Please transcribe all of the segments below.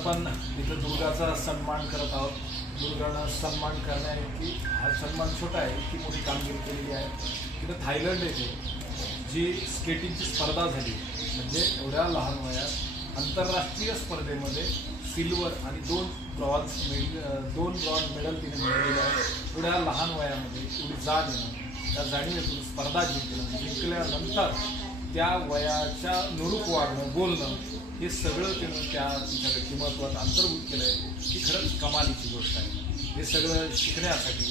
आपण इथं दुर्गाचा सन्मान करत आहोत. दुर्गानं सन्मान करण्याइतकी हा सन्मान छोटा आहे की मोठी कामगिरी केलेली आहे. तिथं थायलंड येथे जी स्केटिंगची स्पर्धा झाली, म्हणजे एवढ्या लहान वयात आंतरराष्ट्रीय स्पर्धेमध्ये सिल्वर आणि 2 ब्रॉन्झ मेडल तिने मिळवलेले आहे. एवढ्या लहान वयामध्ये एवढी जाण येणं, त्या जाणीवेतून स्पर्धा जिंकल्यानंतर त्या वयाच्या नुरूप वागणं, बोलणं, हे सगळं तिच्या व्यक्तिमत्वात अंतर्भूत केलं आहे. ही खरंच कमालीची गोष्ट आहे. हे सगळं शिकण्यासाठी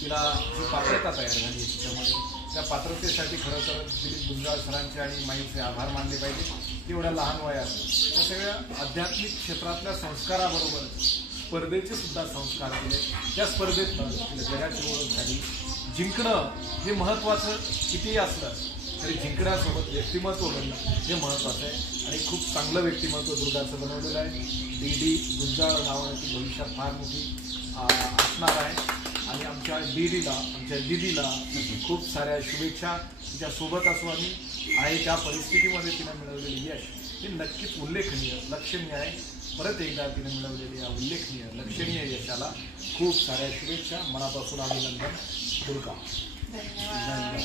तिला जी पात्रता तयार झाली आहे तिच्यामध्ये, त्या पात्रतेसाठी खरं तर दिलीप गुंजाळ सरांचे आणि माईचे आभार मानले पाहिजे. तेवढ्या लहान वयात त्या सगळ्या आध्यात्मिक क्षेत्रातल्या संस्काराबरोबर स्पर्धेचे सुद्धा संस्कार केले. त्या स्पर्धेतनं तिला जगाची ओळख झाली. जिंकणं हे महत्त्वाचं कितीही असलं तरी जिंकण्यासोबत व्यक्तिमत्व बनणं हे महत्त्वाचं आहे. आणि खूप चांगलं व्यक्तिमत्व दुर्गाचं बनवलेलं आहे. डी गुंजाळ नावाची भविष्यात फार मोठी असणार आहे. आणि आमच्या दीदीला खूप साऱ्या शुभेच्छा. तिच्यासोबत असू आम्ही आहे त्या परिस्थितीमध्ये तिनं मिळवलेली यश हे नक्कीच उल्लेखनीय, लक्षणीय आहे. परत एकदा तिने मिळवलेली या उल्लेखनीय, लक्षणीय यशाला खूप साऱ्या शुभेच्छा. मनापासून अभिनंदन दुर्गा. धन्यवाद.